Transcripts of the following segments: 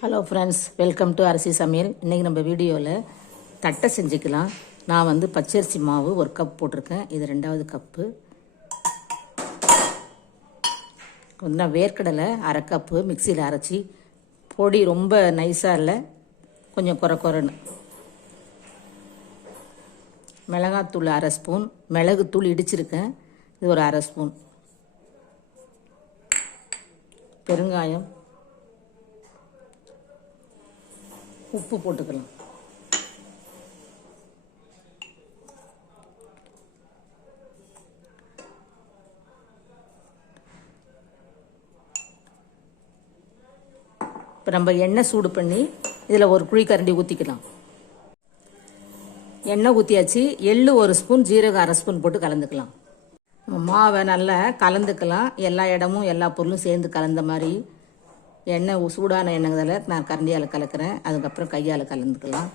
Hello friends welcome to அரிசி சமையல் இன்றைக்கி நம்ம வீடியோவில் தட்டை செஞ்சுக்கலாம். நான் வந்து பச்சரிசி மாவு ஒரு கப் போட்டிருக்கேன். இது ரெண்டாவது கப்பு கொஞ்சம் வேர்க்கடலை அரை கப்பு மிக்சியில் அரைச்சி பொடி ரொம்ப நைஸாக இல்லை கொஞ்சம் குறை குறைன்னு மிளகாத்தூள் அரை ஸ்பூன் மிளகுத்தூள் இடிச்சிருக்கேன். இது ஒரு அரை ஸ்பூன் பெருங்காயம். உப்பு போட்டுக்கலாம். இப்போ நம்ம எண்ணெய் சூடு பண்ணி இதில் ஒரு குழிக்கரண்டி ஊற்றிக்கலாம் எண்ணெய் ஊற்றியாச்சு எள்ளு ஒரு ஸ்பூன் ஜீரகம் அரை ஸ்பூன் போட்டு கலந்துக்கலாம். மாவை நல்லா கலந்துக்கலாம். எல்லா இடமும் எல்லா பொருளும் சேர்ந்து கலந்த மாதிரி எண்ணெய் சூடான எண்ணெய்ல நான் கரண்டியால் கலக்கிறேன். அதுக்கப்புறம் கையால் கலந்துக்கலாம்.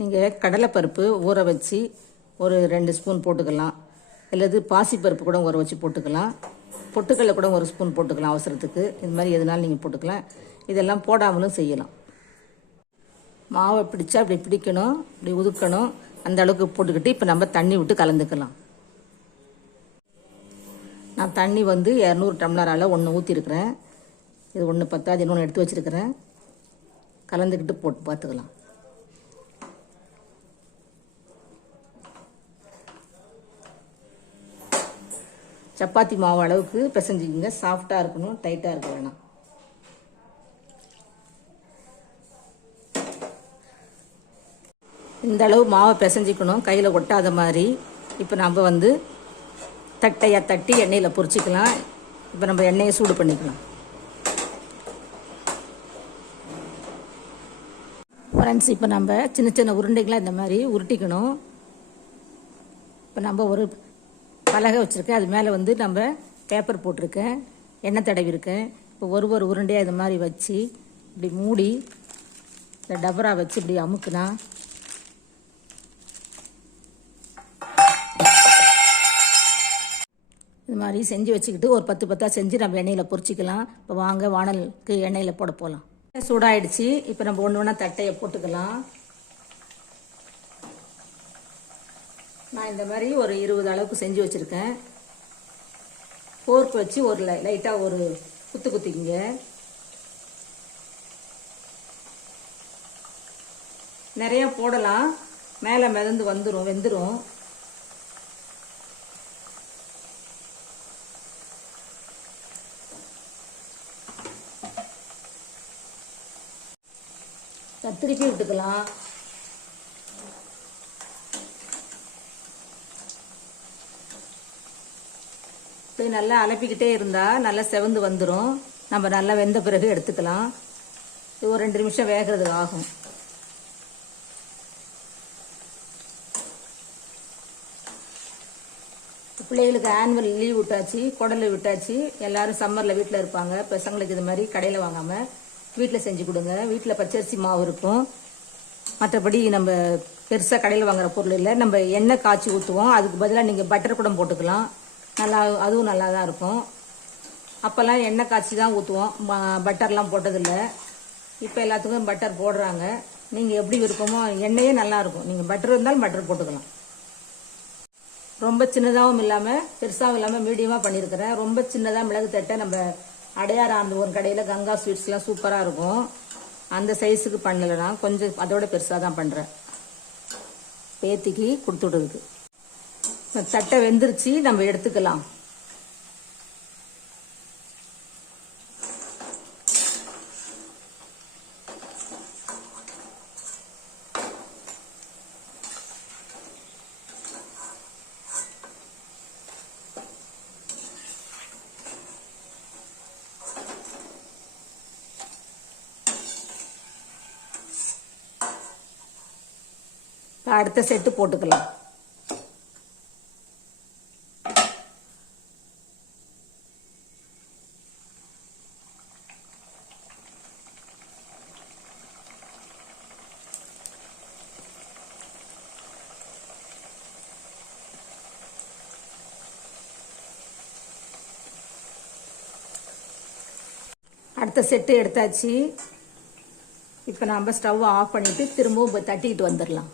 நீங்கள் கடலைப்பருப்பு ஊற வச்சு ஒரு ரெண்டு ஸ்பூன் போட்டுக்கலாம். அல்லது பாசிப்பருப்பு கூட ஊற வச்சு போட்டுக்கலாம். பொட்டுக்கடலை கூட ஒரு ஸ்பூன் போட்டுக்கலாம் அவசரத்துக்கு. இது மாதிரி எதுனாலும் நீங்கள் போட்டுக்கலாம். இதெல்லாம் போடாமலும் செய்யலாம். மாவை பிடிச்சா அப்படி பிடிக்கணும். இப்படி உதுக்கணும். அந்த அளவுக்கு போட்டுக்கிட்டு இப்போ நம்ம தண்ணி விட்டு கலந்துக்கலாம். நான் தண்ணி வந்து இரநூறு டம்ளரால் ஒன்று ஊற்றிருக்கிறேன் இது ஒன்று பத்தாது இன்னொன்று எடுத்து வச்சுருக்கிறேன். கலந்துக்கிட்டு போட்டு பார்த்துக்கலாம். சப்பாத்தி மாவு அளவுக்கு பிசைஞ்சிக்கிங்க. சாஃப்டாக இருக்கணும் டைட்டாக இருக்க வேணாம். இந்த அளவு மாவை பிசைஞ்சிக்கணும். கையில் ஒட்டாத மாதிரி. இப்போ நம்ம வந்து தட்டையாக தட்டி எண்ணெயில் பொரிச்சிக்கலாம். இப்போ நம்ம எண்ணெயை சூடு பண்ணிக்கலாம். ஃப்ரெண்ட்ஸ் இப்போ நம்ம சின்ன சின்ன உருண்டைகளாக இந்த மாதிரி உருட்டிக்கணும். இப்போ நம்ம ஒரு பலகை வச்சுருக்கேன். அது மேலே வந்து நம்ம பேப்பர் போட்டிருக்கேன். எண்ணெய் தடவி இருக்கேன் இப்போ ஒரு ஒரு உருண்டையாக இது மாதிரி வச்சு இப்படி மூடி இந்த டபரா வச்சு இப்படி அமுக்குனா இது மாதிரி செஞ்சு வச்சுக்கிட்டு ஒரு பத்து பத்தாக செஞ்சு நம்ம எண்ணெயில் பொறிச்சிக்கலாம் இப்போ வாங்க வானலுக்கு எண்ணெயில் போட போகலாம் சூடாயிடுச்சு. இப்போ நம்ம ஒன்று ஒன்றா தட்டையை போட்டுக்கலாம். நான் இந்த மாதிரி ஒரு இருபது அளவுக்கு செஞ்சு வச்சுருக்கேன். ஃபோர்க் வச்சு ஒரு லை லைட்டாக ஒரு குத்து குத்திக்கிங்க. நிறையா போடலாம். மேலே மிதந்து வந்துடும் வெந்துடும் திருப்பி விட்டுக்கலாம். இப்படி நல்லா அலப்பிக்கிட்டே இருந்தால் நல்லா செவந்து வந்துடும் நம்ம நல்லா வெந்த பிறகு எடுத்துக்கலாம். இது ஒரு ரெண்டு நிமிஷம் வேகிறது ஆகும். பிள்ளைகளுக்கு ஆனுவல் லீவ் விட்டாச்சு குடலை விட்டாச்சு. எல்லாரும் சம்மரில் வீட்டில் இருப்பாங்க. பசங்களுக்கு இது மாதிரி கடையில் வாங்காமல் வீட்டில் செஞ்சு கொடுங்க. வீட்டில் பச்சரிசி மாவு இருக்கும். மற்றபடி நம்ம பெருசாக கடையில் வாங்குற பொருள் இல்லை. நம்ம எண்ணெய் காய்ச்சி ஊற்றுவோம் அதுக்கு பதிலாக நீங்கள் பட்டர் கூட போட்டுக்கலாம். நல்லா அதுவும் நல்லா தான் இருக்கும். அப்போல்லாம் எண்ணெய் காய்ச்சி தான் ஊற்றுவோம் பட்டர்லாம் போட்டதில்லை. இப்போ எல்லாத்துக்கும் பட்டர் போடுறாங்க. நீங்கள் எப்படி விருப்பமோ எண்ணெயே நல்லாயிருக்கும் நீங்கள் பட்டர் இருந்தாலும் பட்டர் போட்டுக்கலாம். ரொம்ப சின்னதாகவும் இல்லாமல் பெருசாகவும் இல்லாமல் மீடியமாக பண்ணியிருக்கிறேன் ரொம்ப சின்னதாக மிளகு தட்டை நம்ம அடையார் அந்த ஒரு கடையில் கங்கா ஸ்வீட்ஸ்லாம் சூப்பராக இருக்கும். அந்த சைஸுக்கு பண்ணலை நான். கொஞ்சம் அதோட பெருசாக தான் பண்ணுறேன் பேத்திக்கு கொடுத்து தட்டை வெந்துருச்சு நம்ம எடுத்துக்கலாம். அடுத்த செட்டு போட்டுக்கலாம். அடுத்த செட்டு எடுத்தாச்சு. இப்போ நம்ம ஸ்டவ் ஆஃப் பண்ணிவிட்டு திரும்பவும் தட்டிக்கிட்டு வந்துடலாம்